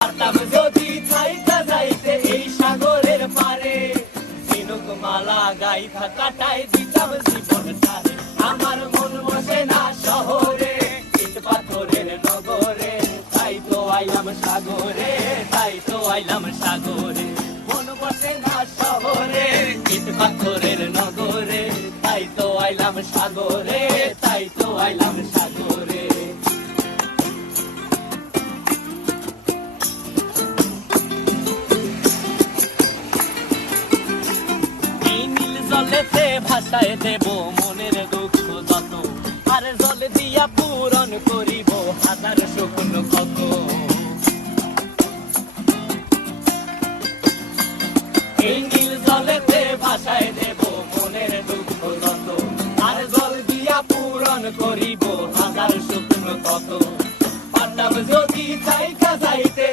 পারতাম যদি থাইকা যাইতে এই সাগরের পারে, ঝিনুক মালা গাইথা কাটাই দিতাম জীবনটারে। আমার মন বসে না শহরে, ইট পাথরের নগরে, তাই তো আইলাম সাগরে, তাই তো আইলাম সাগরে। মন বসে না শহরে, ইট পাথরের নগরে, তাই তো আইলাম সাগরে, তাই তো আইলাম সাগরে। জলেতে ভাসায় দেব মনের দুঃখ যত, আর জল দিয়া পূরণ করিব হাজার শুকনো কত। এই নীল জলেতে ভাসায় দেব মনের দুঃখ যত, আর জল দিয়া পূরণ করিব হাজার শুকনো কত। পারতাম যদি থাইকা যাইতে